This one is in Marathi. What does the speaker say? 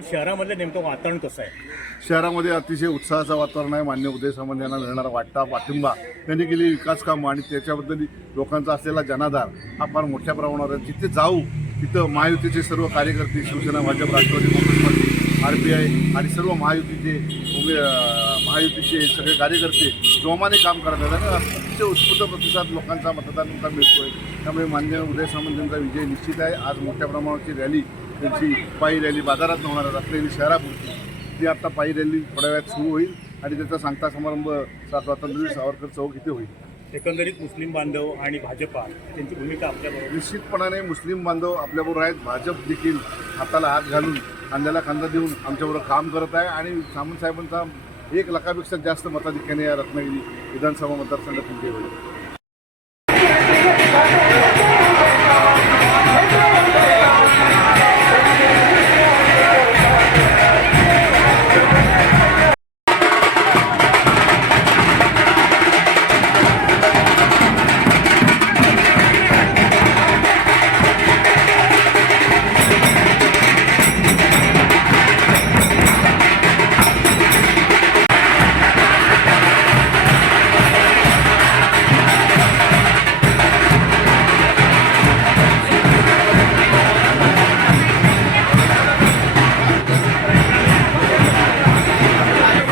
शहरामधलं नेमकं वातावरण कसं आहे? शहरामध्ये अतिशय उत्साहाचं वातावरण आहे. मान्य उदय सामंत यांना मिळणारा वाटता पाठिंबा, त्यांनी केलेली विकास कामं आणि त्याच्याबद्दल लोकांचा असलेला जनाधार हा फार मोठ्या प्रमाणावर आहे. जिथे जाऊ तिथं महायुतीचे सर्व कार्यकर्ते, शिवसेना, भाजप, राष्ट्रवादी काँग्रेस पार्टी, RPI आणि सर्व महायुतीचे सगळे कार्यकर्ते जोमाने काम करत आहेत आणि अतिशय उत्स्फूर्त प्रतिसाद लोकांचा मतदारांचा मिळतोय. त्यामुळे मान्य उदय सामंत यांचा विजय निश्चित आहे. आज मोठ्या प्रमाणावरची रॅली, त्यांची पायी रॅली बाजारात होणार रत्नागिरी शहरापुरती, ती आता पायी रॅली थोड्या वेळात सुरू होईल आणि त्याचा सांगता समारंभ स्वातंत्र्यवीर सावरकर चौक इथे होईल. एकंदरीत मुस्लिम बांधव आणि भाजपा त्यांची भूमिका आपल्याबरोबर निश्चितपणाने मुस्लिम बांधव आपल्याबरोबर आहेत. भाजप देखील हाताला हात घालून, खांद्याला खांदा देऊन आमच्याबरोबर काम करत आहे आणि सामंत साहेबांचा 1 लाखापेक्षा जास्त मताधिक्याने या रत्नागिरी विधानसभा मतदारसंघात विजय होईल.